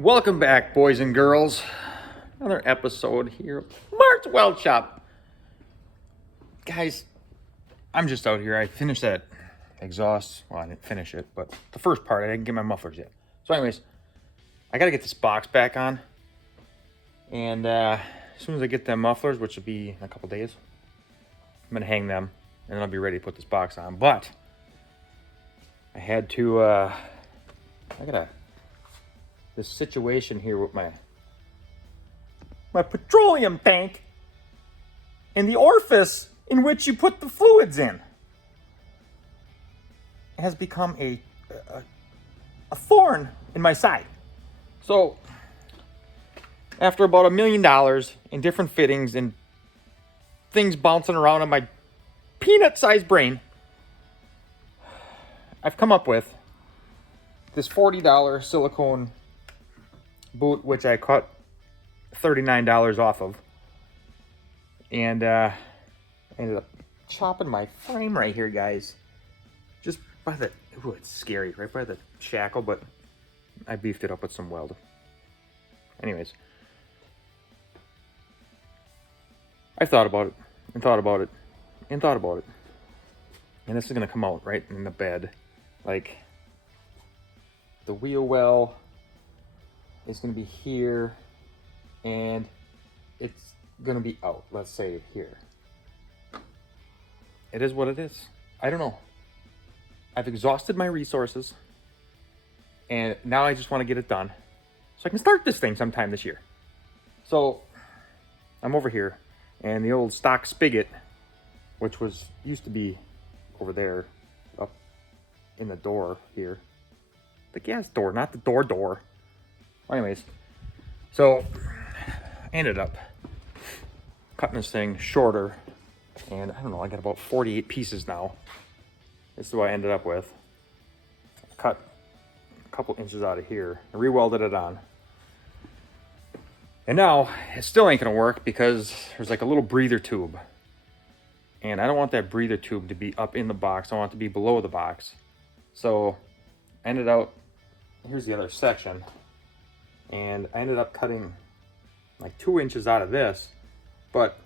Welcome back, boys and girls. Another episode here of Mart's Weld Shop. Guys, I'm just out here. I finished that exhaust. Well, I didn't finish it, but the first part, I didn't get my mufflers yet. So anyways, I got to get this box back on. And as soon as I get them mufflers, which will be in a couple days, I'm going to hang them, and then I'll be ready to put this box on. But I had to, this situation here with my petroleum tank and the orifice in which you put the fluids in has become a thorn in my side. So after about $1 million in different fittings and things bouncing around in my peanut-sized brain, I've come up with this $40 silicone boot, which I cut $39 off of, and ended up chopping my frame right here, guys, just by the, ooh, it's scary, right by the shackle, but I beefed it up with some weld. Anyways, I thought about it, and thought about it, and thought about it, and this is going to come out right in the bed, like, the wheel well is going to be here, and it's going to be out, let's say here. It is what it is. I don't know. I've exhausted my resources, and now I just want to get it done so I can start this thing sometime this year. So I'm over here, and the old stock spigot, which used to be over there, up in the door here. The gas door, not the door. Anyways, so I ended up cutting this thing shorter, and I don't know, I got about 48 pieces now. This is what I ended up with. Cut a couple inches out of here, I re-welded it on. And now, it still ain't gonna work because there's like a little breather tube. And I don't want that breather tube to be up in the box, I want it to be below the box. So, I ended up, here's the other section. And I ended up cutting like 2 inches out of this, but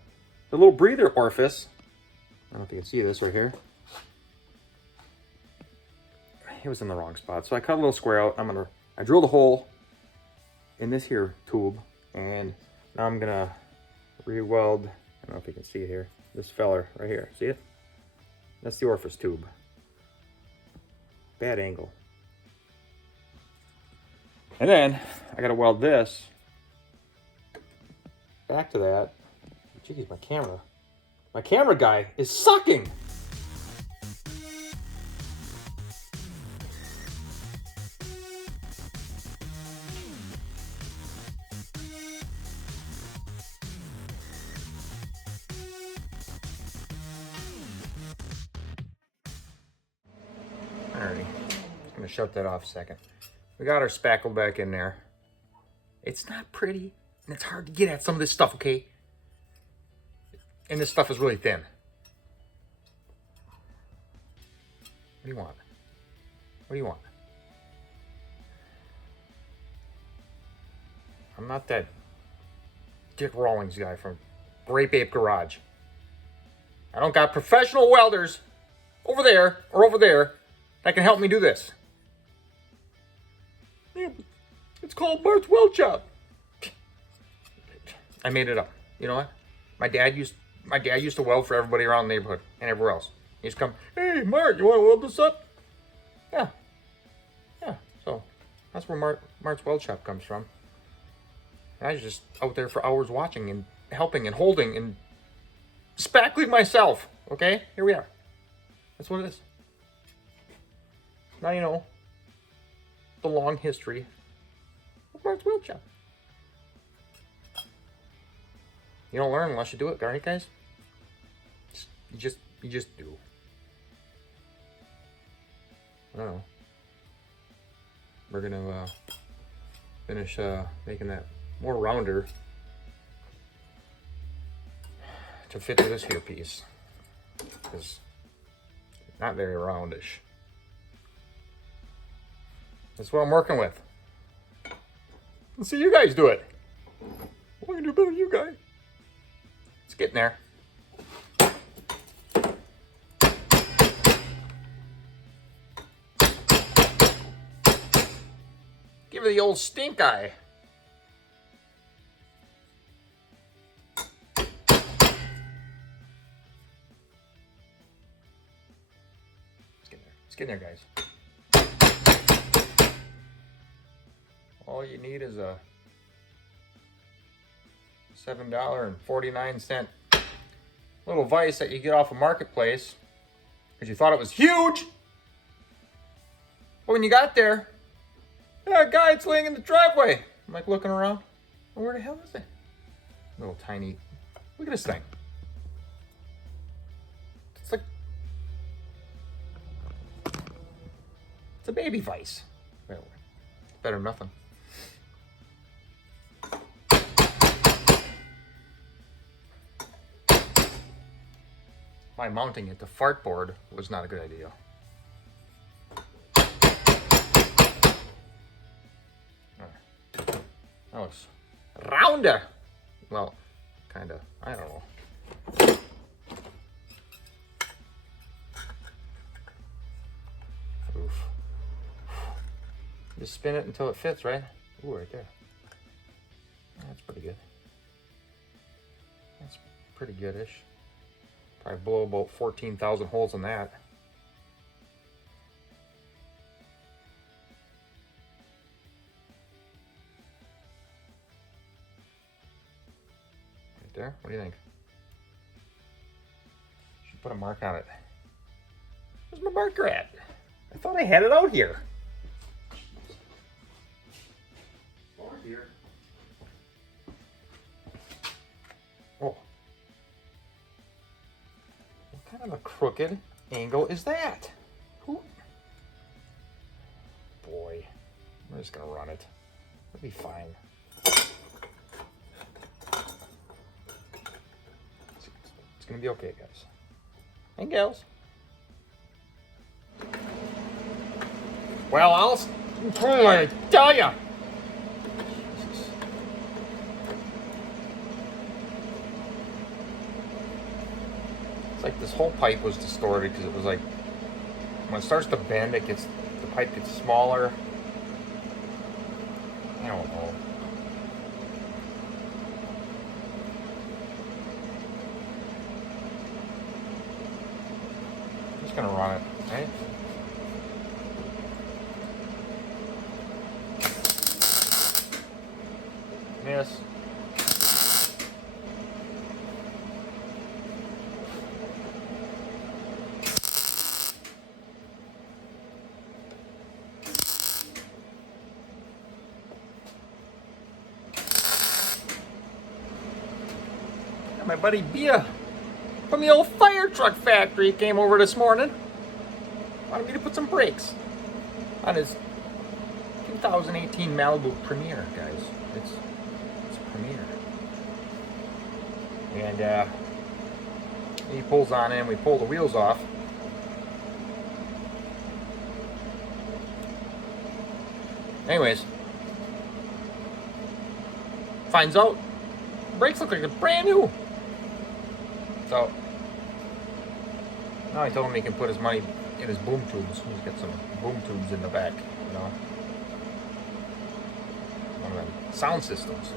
the little breather orifice, I don't know if you can see this right here, it was in the wrong spot. So I cut a little square out. I drilled a hole in this here tube, and now I'm gonna re-weld, I don't know if you can see it here, this feller right here, see it? That's the orifice tube. Bad angle. And then I gotta weld this back to that. Jeez, my camera guy is sucking. Alrighty, I'm gonna shut that off a second. We got our spackle back in there. It's not pretty, and it's hard to get at some of this stuff, okay? And this stuff is really thin. What do you want? What do you want? I'm not that Dick Rawlings guy from Grape Ape Garage. I don't got professional welders over there or over there that can help me do this. Yeah, it's called Mart's Weld Shop. I made it up. You know what? My dad used to weld for everybody around the neighborhood and everywhere else. He used to come, hey, Mart, you want to weld this up? Yeah. So that's where Mart's Weld Shop comes from. And I was just out there for hours watching and helping and holding and spackling myself. Okay, here we are. That's what it is. Now you know the long history of Mart's Weld Shop. You don't learn unless you do it, right, guys? You just do. I don't know. We're gonna finish making that more rounder to fit to this here piece. Because not very roundish. That's what I'm working with. Let's see you guys do it. We're gonna do better than you guys. It's getting there. Give her the old stink eye. It's getting there, guys. All you need is a $7.49 little vise that you get off a marketplace because you thought it was huge. But when you got there, yeah, guy, it's laying in the driveway. I'm like looking around. Well, where the hell is it? Little tiny. Look at this thing. It's like it's a baby vise. Well, better than nothing. My mounting it to fart board was not a good idea. That was rounder. Well, kind of. I don't know. Oof. Just spin it until it fits, right? Ooh, right there. That's pretty good. That's pretty good-ish. Probably blow about 14,000 holes in that. Right there? What do you think? Should put a mark on it. Where's my marker at? I thought I had it out here. Over here. Oh. What kind of a crooked angle is that? Ooh. Boy, we're just gonna run it. It'll be fine. It's gonna be okay, guys. And gals. Well, I'll tell ya. Like this whole pipe was distorted because it was like when it starts to bend, the pipe gets smaller. I don't know. I'm just gonna run it, right? Miss. My buddy Bia from the old fire truck factory came over this morning. Wanted me to put some brakes on his 2018 Malibu Premier, guys. It's Premier. And he pulls on it and we pull the wheels off. Anyways, finds out brakes look like they're brand new. So now I told him he can put his money in his boom tubes. He's got some boom tubes in the back, you know. One of them sound systems.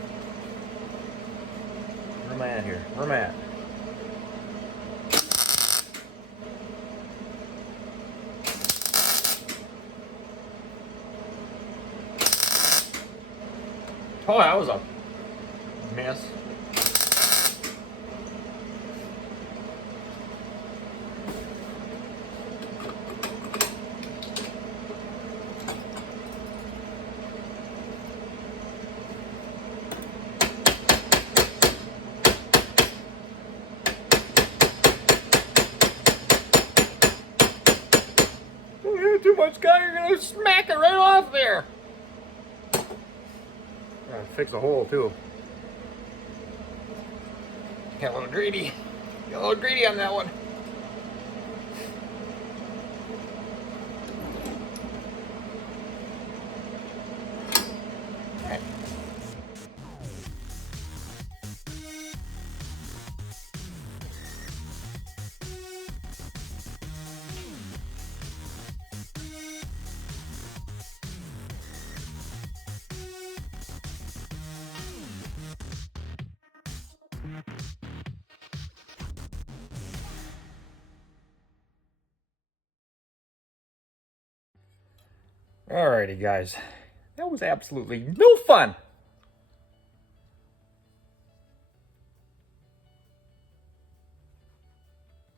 Where am I at here? Where am I at? Oh, that was a mess. Too much guy, you're gonna smack it right off there. Gotta fix a hole too. Got a little greedy. Got a little greedy on that one. Alright. Alrighty, guys. That was absolutely no fun.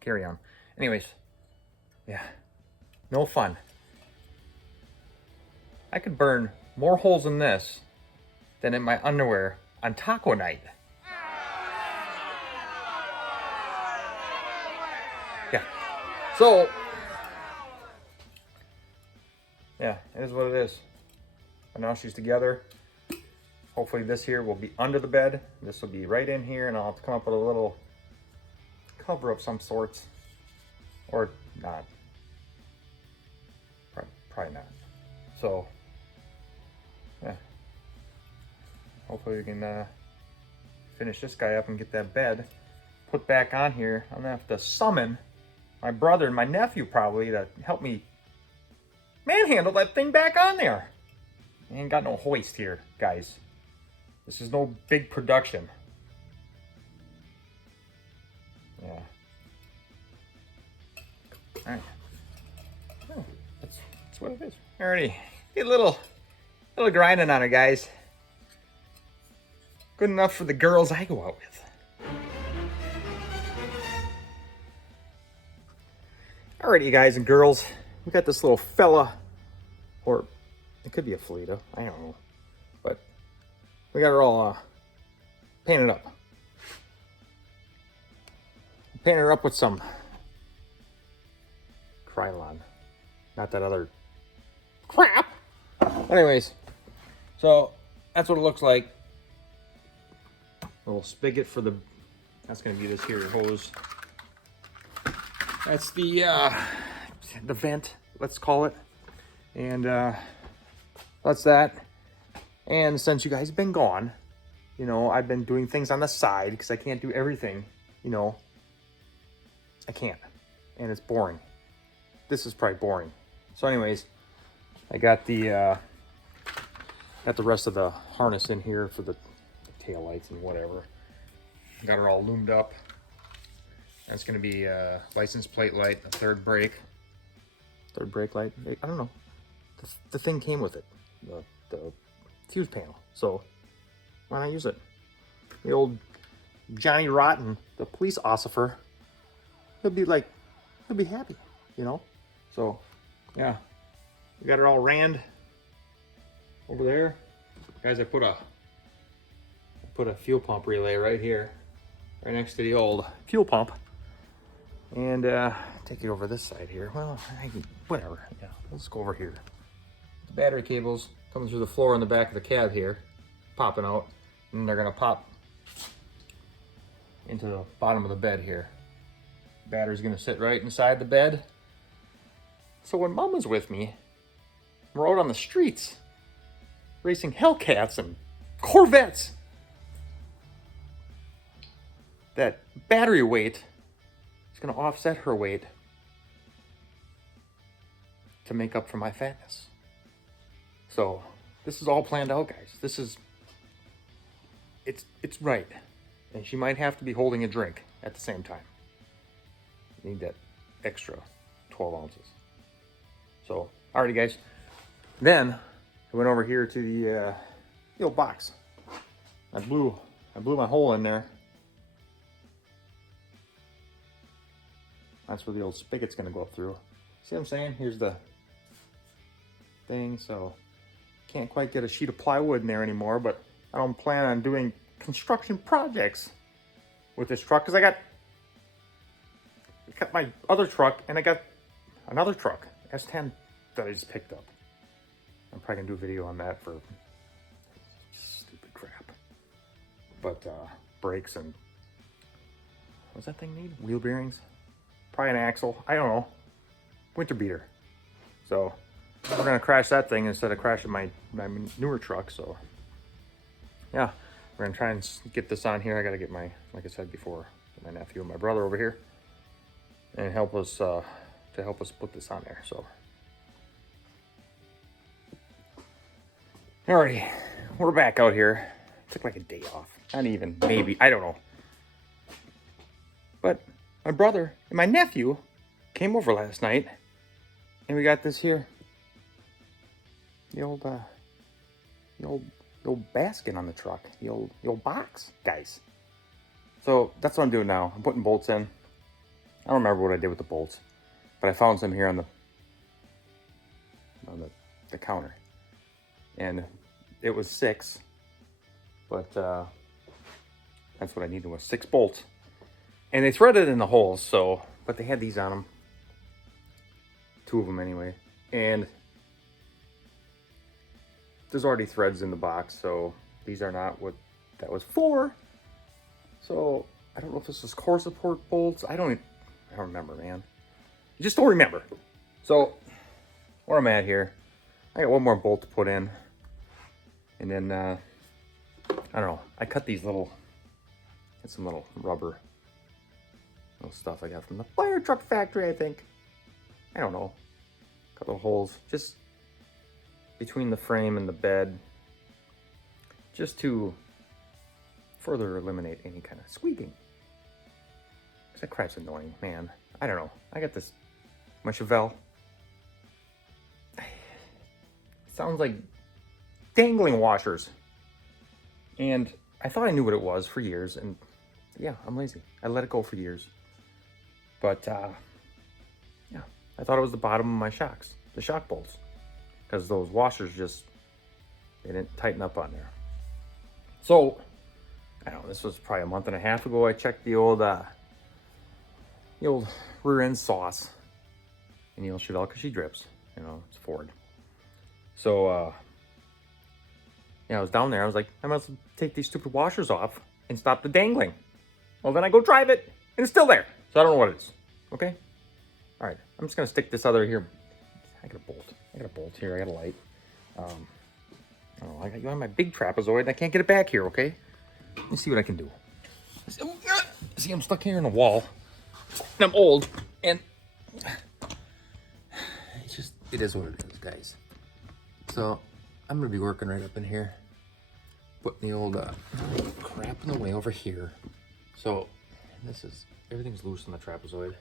Carry on. Anyways, yeah, no fun. I could burn more holes in this than in my underwear on taco night. Yeah. So, yeah, it is what it is. But now she's together. Hopefully this here will be under the bed. This will be right in here, and I'll have to come up with a little cover of some sorts. Or not. Probably not. So, yeah. Hopefully we can finish this guy up and get that bed put back on here. I'm gonna have to summon my brother and my nephew probably to help me manhandle that thing back on there. I ain't got no hoist here, guys. This is no big production. Yeah. Alright. Oh, that's what it is. Alrighty. Get a little grinding on it, guys. Good enough for the girls I go out with. Alrighty, you guys and girls. We got this little fella, or it could be a Felita, I don't know. But we got her all painted up. Painted her up with some Krylon. Not that other crap. Anyways, so that's what it looks like. A little spigot for the, that's gonna be this here hose. That's the vent, let's call it. And that's that. And since you guys have been gone, you know, I've been doing things on the side because I can't do everything, you know. I can't. And it's boring. This is probably boring. So anyways, I got the rest of the harness in here for the tail lights and whatever. Got her all loomed up. That's gonna be a license plate light, a third brake light. I don't know. The thing came with it, the fuse panel. So why not use it? The old Johnny Rotten, the police officer, he'll be happy, you know. So yeah, we got it all rand over there, guys. I put a fuel pump relay right here, right next to the old fuel pump. And take it over this side here. Well, whatever. Yeah, let's go over here. The battery cables coming through the floor in the back of the cab here, popping out, and they're gonna pop into the bottom of the bed here. Battery's gonna sit right inside the bed. So when Mama's with me, we're out on the streets, racing Hellcats and Corvettes. That battery weight is going to offset her weight to make up for my fatness. So this is all planned out, guys. It's right. And she might have to be holding a drink at the same time. You need that extra 12 ounces. So, alrighty, guys. Then I went over here to the old box. I blew my hole in there. That's where the old spigot's gonna go through. See what I'm saying? Here's the thing. So can't quite get a sheet of plywood in there anymore, but I don't plan on doing construction projects with this truck because I got my other truck and I got another truck, S10, that I just picked up. I'm probably gonna do a video on that for stupid crap. But brakes and what's that thing need? Wheel bearings? Probably an axle. I don't know. Winter beater. So we're gonna crash that thing instead of crashing my newer truck. So yeah, we're gonna try and get this on here. I gotta get my, like I said before, my nephew and my brother over here and help us to help us put this on there. So alrighty, we're back out here. Took like a day off. Not even, maybe, I don't know. But my brother and my nephew came over last night and we got this here. the old the old basket on the truck, the old box, guys. So that's what I'm doing now. I'm putting bolts in. I don't remember what I did with the bolts, but I found some here on the counter, and it was 6, but that's what I needed, was 6 bolts, and they threaded in the holes. So, but they had these on them, 2 of them anyway, and there's already threads in the box, so these are not what that was for. So I don't know if this is core support bolts. I don't remember, man. I just don't remember. So where I'm at here, I got one more bolt to put in, and then I don't know. I cut these little, get some little rubber, little stuff I got from the fire truck factory, I think. I don't know. Cut little holes just between the frame and the bed, just to further eliminate any kind of squeaking. Cause that crap's annoying, man. I don't know. I got this, my Chevelle. It sounds like dangling washers. And I thought I knew what it was for years, and yeah, I'm lazy. I let it go for years. But yeah, I thought it was the bottom of my shocks, the shock bolts, because those washers just, they didn't tighten up on there. So I don't know, this was probably a month and a half ago. I checked the old rear end sauce in the old Chevelle, because she drips, you know, it's Ford. So yeah, I was down there. I was like, I must take these stupid washers off and stop the dangling. Well, then I go drive it, and it's still there. So I don't know what it is. Okay? All right, I'm just gonna stick this other here. I got a bolt here. I got a light. I don't know, I got you on my big trapezoid, and I can't get it back here. Okay? Let me see what I can do. See, I'm stuck here in the wall, and I'm old, and it is what it is, guys. So I'm gonna be working right up in here, putting the old crap in the way over here. So everything's loose on the trapezoid.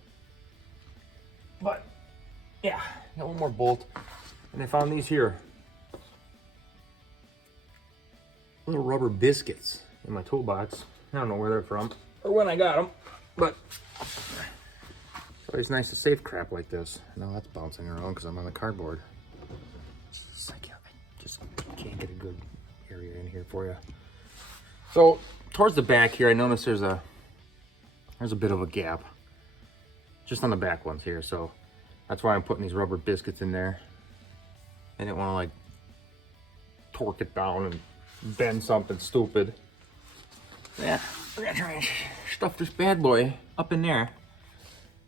But yeah, got one more bolt, and I found these here, little rubber biscuits in my toolbox. I don't know where they're from or when I got them, but it's always nice to save crap like this. Now that's bouncing around because I'm on the cardboard. I just can't get a good area in here for you. So towards the back here, I noticed there's a bit of a gap just on the back ones here. So that's why I'm putting these rubber biscuits in there. I didn't want to like torque it down and bend something stupid. Yeah, we're gonna try and stuff this bad boy up in there.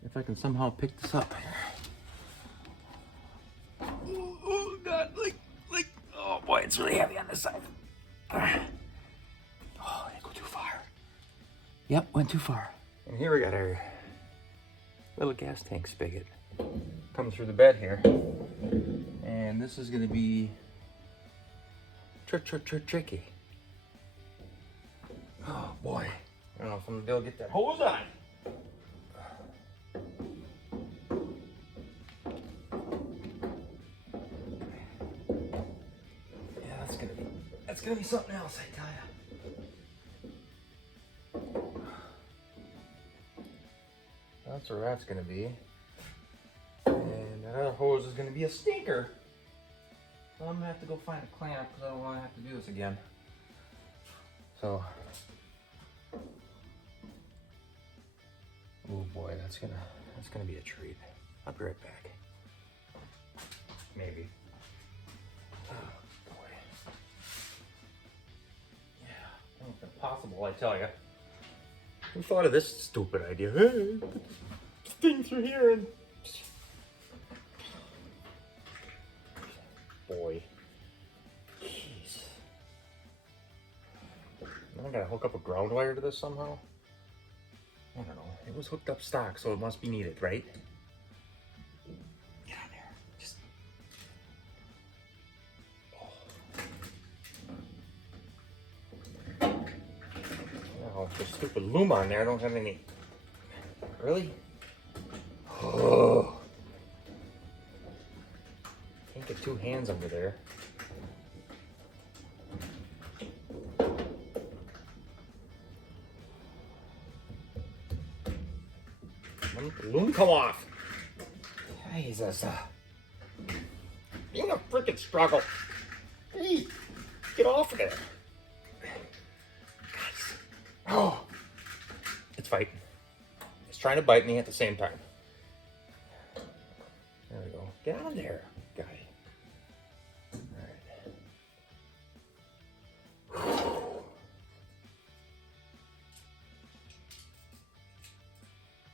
If I can somehow pick this up. Oh God, oh boy, it's really heavy on this side. Oh, I didn't go too far. Yep, went too far. And here we got our little gas tank spigot. Comes through the bed here. And this is gonna be tricky. Oh boy. I don't know if I'm gonna be able to get that hose on. That's gonna be something else, I tell you. That's where that's gonna be. And that other hose is gonna be a stinker. So I'm gonna have to go find a clamp because I don't wanna have to do this again. So, oh boy, that's gonna be a treat. I'll be right back. Maybe. Impossible, I tell you. Who thought of this stupid idea? Hey, put the thing through here and... Boy. Jeez. I gotta hook up a ground wire to this somehow? I don't know. It was hooked up stock, so it must be needed, right? Get on there. Just... Oh, there's stupid loom on there. I don't have any. Really? Oh. Can't get 2 hands under there. balloon come off. Jesus. Being a freaking struggle. Hey, get off of there. Guys. Oh. It's fighting. It's trying to bite me at the same time. There we go. Get out of there, guy.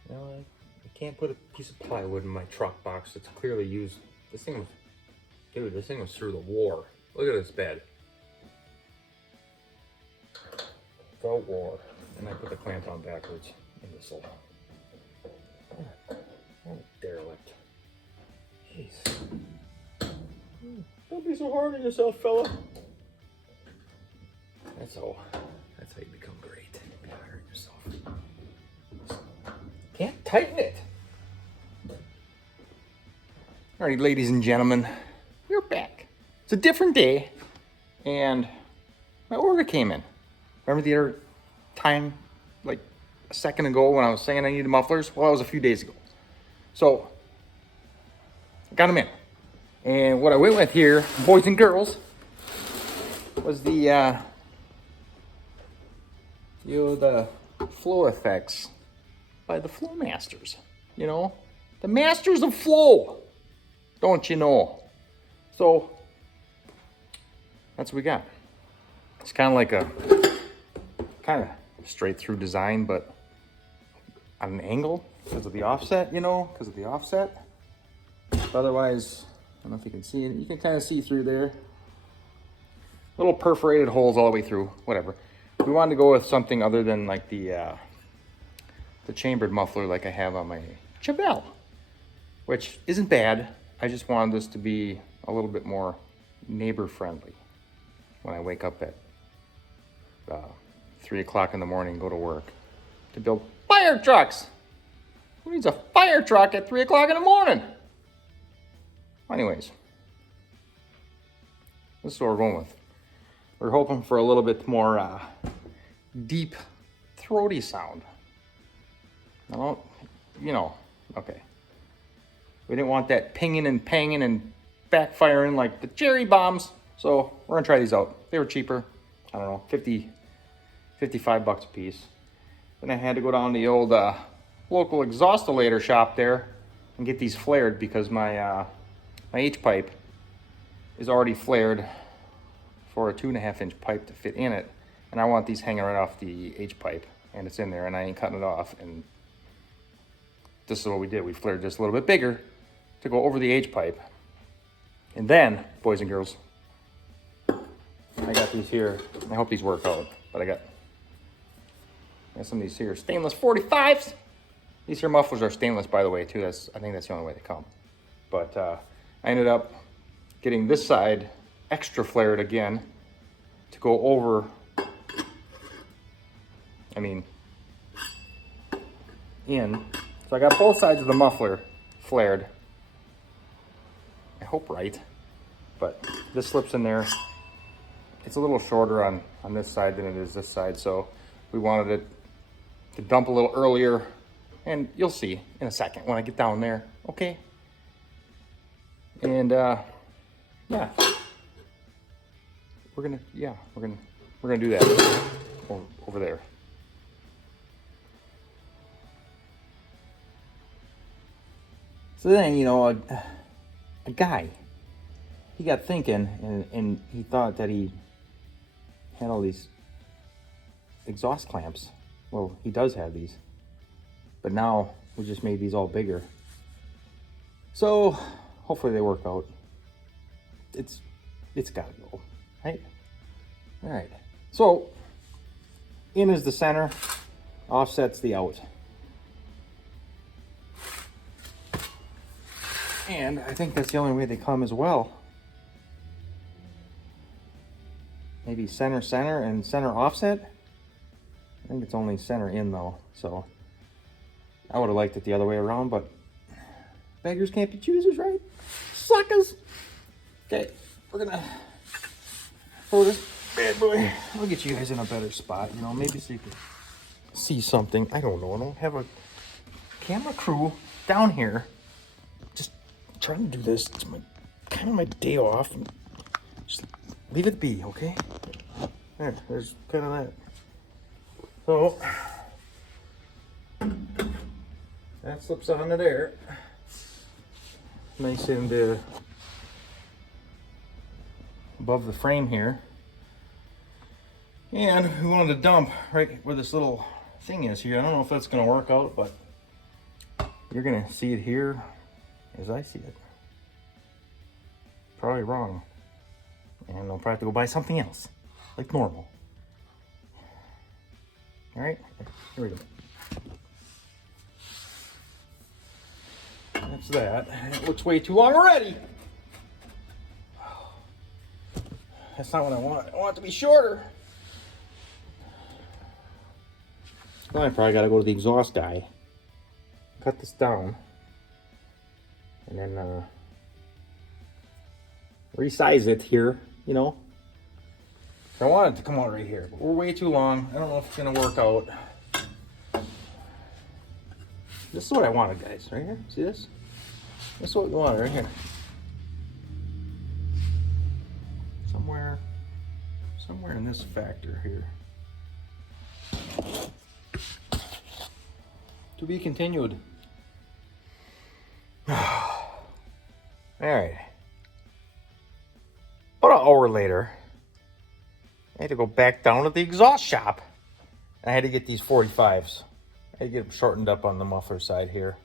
No, I can't put a piece of plywood in my truck box. It's clearly used. This thing was, dude, this thing was through the war. Look at this bed. The war. And I put the clamp on backwards. Imbecile. What a derelict. Jeez. Don't be so hard on yourself, fella. That's how you become great. Be hard on yourself. Can't tighten it. All right, ladies and gentlemen, we're back. It's a different day, and my order came in. Remember the other time, like a second ago, when I was saying I needed mufflers? Well, that was a few days ago. So, I got them in. And what I went with here, boys and girls, was the the flow effects by the Flow Masters. You know, the masters of flow, don't you know? So that's what we got. It's kind of like a straight through design, but on an angle because of the offset, you know, because of the offset. But otherwise, I don't know if you can see it. You can kind of see through there. Little perforated holes all the way through, whatever. We wanted to go with something other than like the chambered muffler like I have on my Chevelle, which isn't bad. I just wanted this to be a little bit more neighbor friendly when I wake up at 3 o'clock in the morning and go to work to build fire trucks. Who needs a fire truck at 3 o'clock in the morning? Anyways, this is what we're going with. We're hoping for a little bit more deep, throaty sound. I don't, you know, okay. We didn't want that pinging and panging and backfiring like the cherry bombs. So we're gonna try these out. They were cheaper. I don't know, 55 bucks a piece. Then I had to go down to the old local exhaustolator shop there and get these flared because my H-pipe is already flared for a 2.5-inch pipe to fit in it. And I want these hanging right off the H-pipe, and it's in there, and I ain't cutting it off. And this is what we did. We flared this a little bit bigger to go over the H-pipe. And then, boys and girls, I got these here. I hope these work out, but I got some of these here stainless 45s. These here mufflers are stainless, by the way, too. I think that's the only way they come. But I ended up getting this side extra flared again to go over, in. So I got both sides of the muffler flared. I hope right, but this slips in there. It's a little shorter on this side than it is this side, so we wanted it to dump a little earlier, and you'll see in a second when I get down there, okay? And yeah, we're gonna do that over there. So then, you know, a guy, he got thinking, and he thought that he had all these exhaust clamps. Well, he does have these, but now we just made these all bigger. So hopefully they work out. It's gotta go, right? All right. So in is the center, offset's the out. And I think that's the only way they come as well. Maybe center, and center offset. I think it's only center in though, so I would have liked it the other way around, but beggars can't be choosers, right? Suckers! Okay, we're gonna throw this bad boy. I'll get you guys in a better spot, you know, maybe so you can see something. I don't know, I don't have a camera crew down here. Just trying to do this. It's kind of my day off. And just leave it be, okay? There's kind of that. So that slips onto there. Nice and above the frame here. And we wanted to dump right where this little thing is here. I don't know if that's going to work out, but you're going to see it here as I see it. Probably wrong. And I'll probably have to go buy something else, like normal. All right, here we go. That's that. It looks way too long already. That's not what I want. I want it to be shorter. Now I probably gotta go to the exhaust guy, cut this down, and then resize it here, you know. I want it to come out right here, but we're way too long. I don't know if it's gonna work out. This is what I wanted, guys, right here. See this? This is what we wanted right here. Somewhere in this factor here. To be continued. All right. About an hour later, I had to go back down to the exhaust shop. I had to get these 45s. I had to get them shortened up on the muffler side here.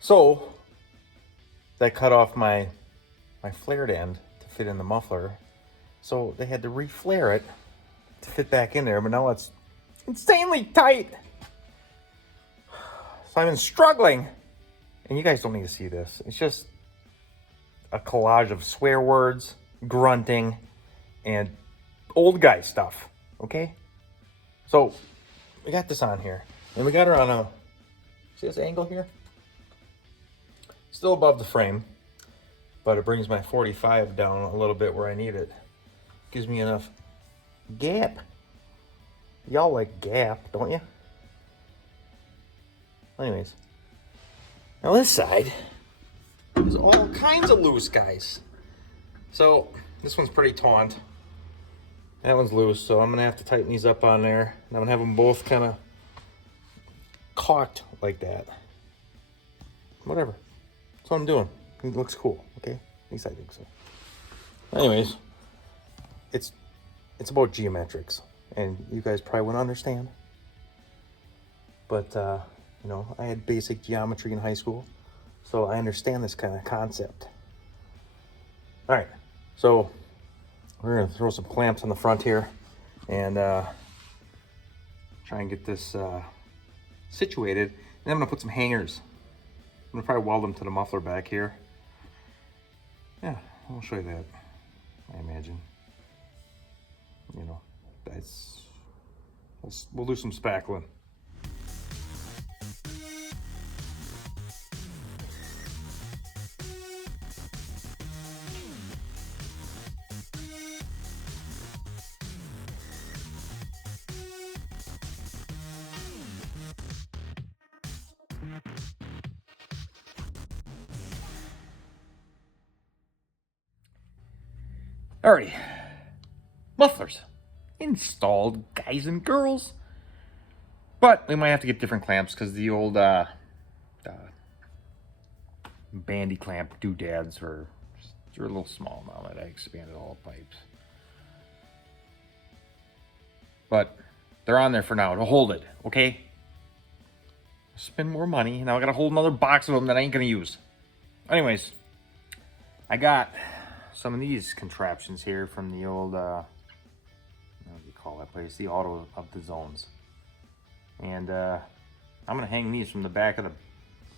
So, that cut off my flared end to fit in the muffler. So they had to re-flare it to fit back in there, but now it's insanely tight. So I've been struggling. And you guys don't need to see this. It's just a collage of swear words, grunting, and old guy stuff, okay? So we got this on here, and we got her on a, see this angle here? Still above the frame, but it brings my 45 down a little bit where I need it. Gives me enough gap. Y'all like gap, don't you? Anyways, now this side is all kinds of loose, guys. So this one's pretty taut. That one's loose, so I'm gonna have to tighten these up on there. And I'm gonna have them both kind of caulked like that. Whatever. That's what I'm doing. It looks cool, okay? At least I think so. Anyways, it's about geometrics, and you guys probably wouldn't understand. But you know, I had basic geometry in high school, so I understand this kind of concept. All right, so we're gonna throw some clamps on the front here and try and get this situated. And I'm gonna put some hangers. I'm gonna probably weld them to the muffler back here. Yeah, I'll show you that, I imagine. You know, we'll do some spackling. Alrighty, mufflers installed, guys and girls. But we might have to get different clamps because the old bandy clamp doodads they're a little small now that I expanded all the pipes. But they're on there for now to hold it, okay? Spend more money. Now I gotta hold another box of them that I ain't gonna use. Anyways, I got some of these contraptions here from the old, what do you call that place? The Auto of the Zones. And I'm gonna hang these from the back of the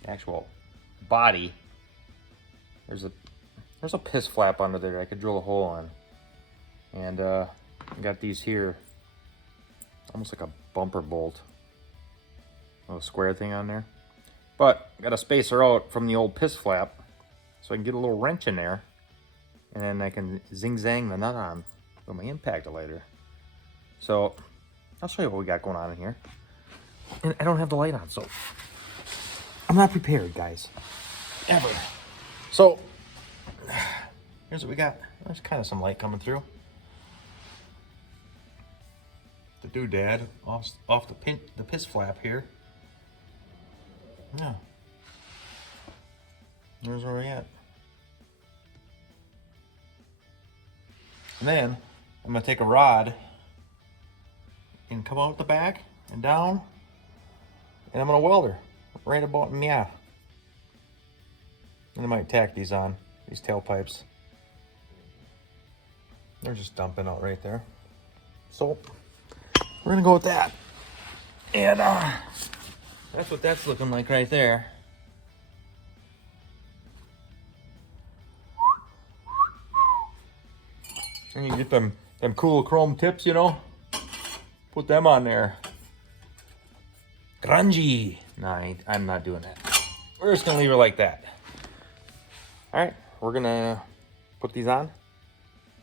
actual body. There's a piss flap under there I could drill a hole in. And I got these here, almost like a bumper bolt. A little square thing on there. But got a spacer out from the old piss flap so I can get a little wrench in there. And then I can zing-zang the nut on with my impact lighter. So, I'll show you what we got going on in here. And I don't have the light on, so I'm not prepared, guys. Ever. So, here's what we got. There's kind of some light coming through. The doodad off the piss flap here. Yeah. There's where we're at. And then I'm gonna take a rod and come out the back and down, and I'm gonna weld her right about in the eye. And I might tack these on, these tailpipes. They're just dumping out right there. So we're gonna go with that. And that's what that's looking like right there. And you get them cool chrome tips, you know? Put them on there. Grungy. No, I'm not doing that. We're just gonna leave her like that. All right, we're gonna put these on.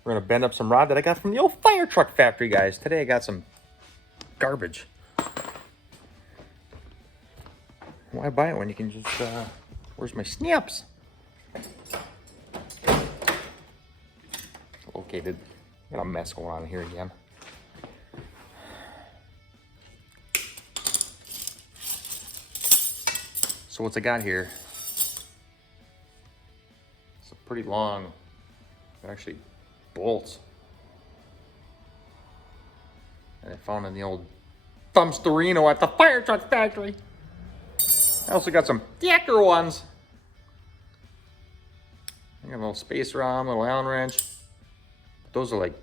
We're gonna bend up some rod that I got from the old fire truck factory, guys. Today I got some garbage. Why buy it when you can just, where's my snaps? Okay, got a mess going on here again. So what's I got here? It's a pretty long, actually, bolts. And I found in the old thumbsterino at the fire truck factory. I also got some thicker ones. I got a little spacer arm, a little Allen wrench. Those are like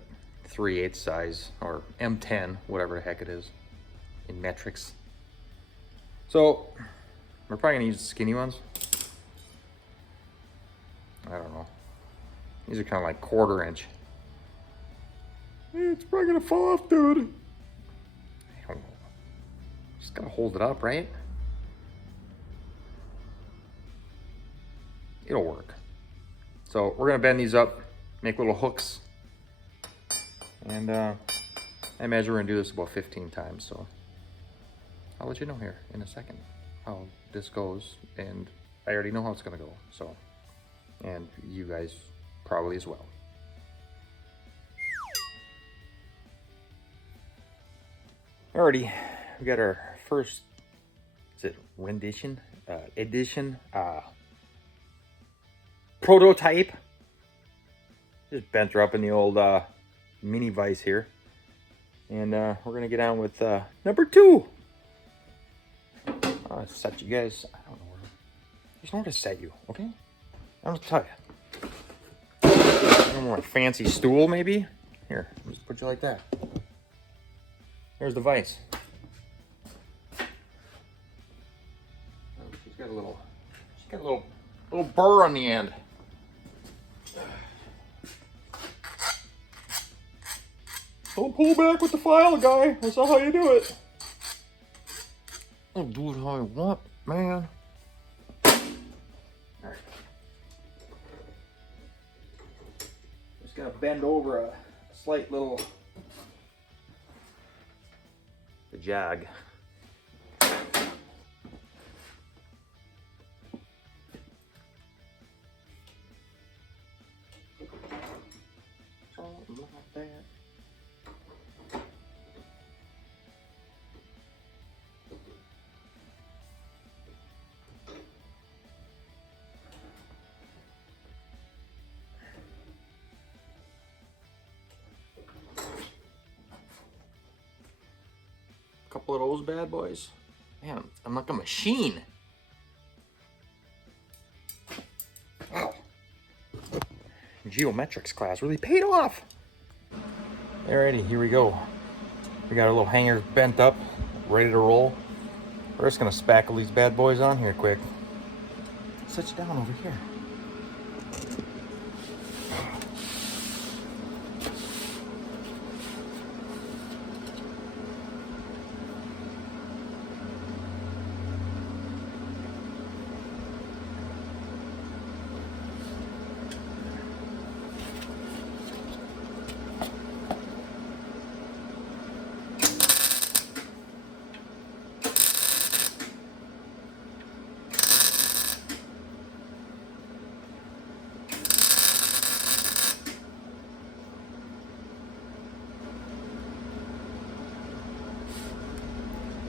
3/8 size, or M10, whatever the heck it is, in metrics. So, we're probably gonna use the skinny ones. I don't know. These are kind of like 1/4 inch. Hey, it's probably gonna fall off, dude. I don't know. Just gotta hold it up, right? It'll work. So we're gonna bend these up, make little hooks. And I imagine we're gonna do this about 15 times, so I'll let you know here in a second how this goes, and I already know how it's gonna go, so, and you guys probably as well. Alrighty, we got our first, is it rendition, edition, prototype. Just bent her up in the old mini vise here, and we're gonna get on with number 2. I'll set you guys. I don't know where. There's nowhere to set you, okay? I'm gonna tell you. A more fancy stool, maybe. Here, I'll just put you like that. There's the vise. She's got a little burr on the end. Don't pull back with the file, guy. That's not how you do it. I'll do it how I want, man. Alright. Just gonna bend over a slight little jog. Something like that. Couple of those bad boys. Man, I'm like a machine. Wow. Geometrics class really paid off. Alrighty, here we go. We got our little hanger bent up, ready to roll. We're just gonna spackle these bad boys on here quick. Sit you down over here.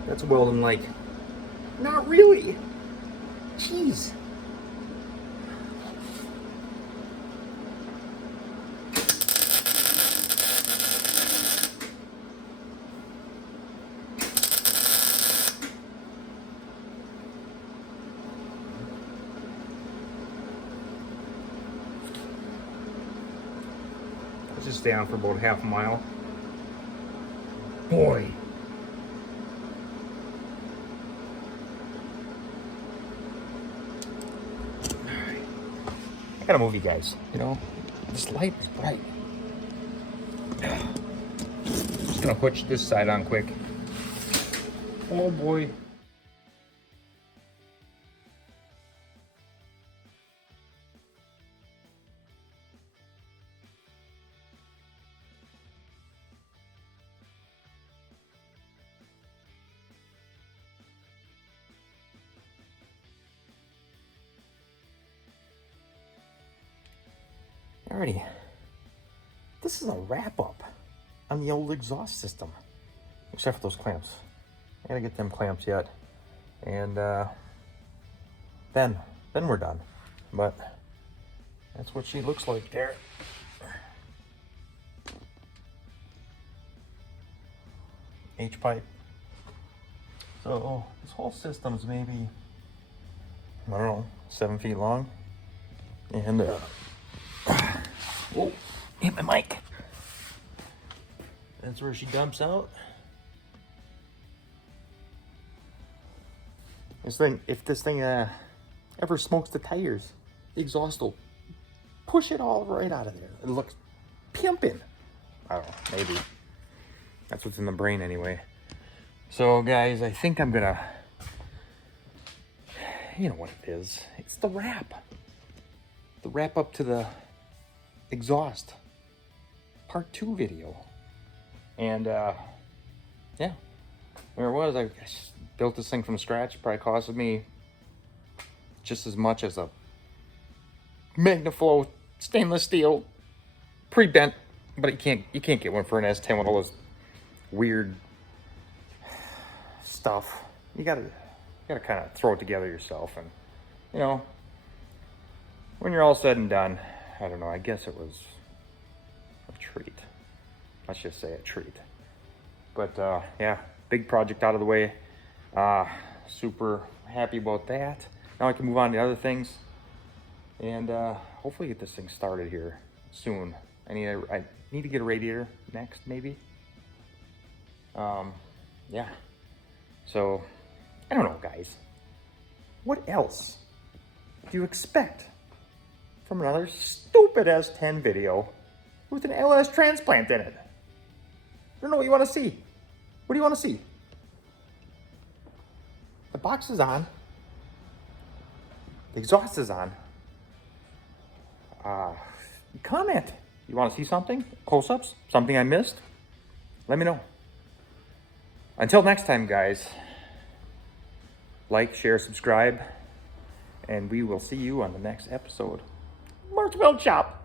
That's welding like. Not really. Jeez. Let's just stay on for about half a mile. Boy. I gotta move you guys, you know? This light is bright. Just gonna put this side on quick. Oh boy. Alrighty, this is a wrap up on the old exhaust system, except for those clamps. I gotta get them clamps yet, and then we're done. But that's what she looks like there. H pipe. So this whole system's maybe, I don't know, 7 feet long, and oh, hit my mic. That's where she dumps out. This thing, if this thing ever smokes the tires, the exhaust will push it all right out of there. It looks pimping. I don't know, maybe. That's what's in the brain anyway. So guys, I think I'm gonna, you know what it is. It's the wrap. The wrap up to the exhaust part 2 video. And yeah, there it was. I built this thing from scratch. Probably costed me just as much as a Magnaflow stainless steel pre-bent, but you can't get one for an S10 with all this weird stuff. You gotta kind of throw it together yourself. And you know, when you're all said and done, I don't know, I guess it was a treat. Let's just say a treat. But yeah, big project out of the way. Super happy about that. Now I can move on to other things, and hopefully get this thing started here soon. I need to get a radiator next, maybe. Yeah. So I don't know, guys. What else do you expect from another stupid S10 video with an LS transplant in it? I don't know what you want to see. What do you want to see? The box is on. The exhaust is on. Comment. You want to see something? Close-ups? Something I missed? Let me know. Until next time, guys. Like, share, subscribe, and we will see you on the next episode. Mart's Weld Shop.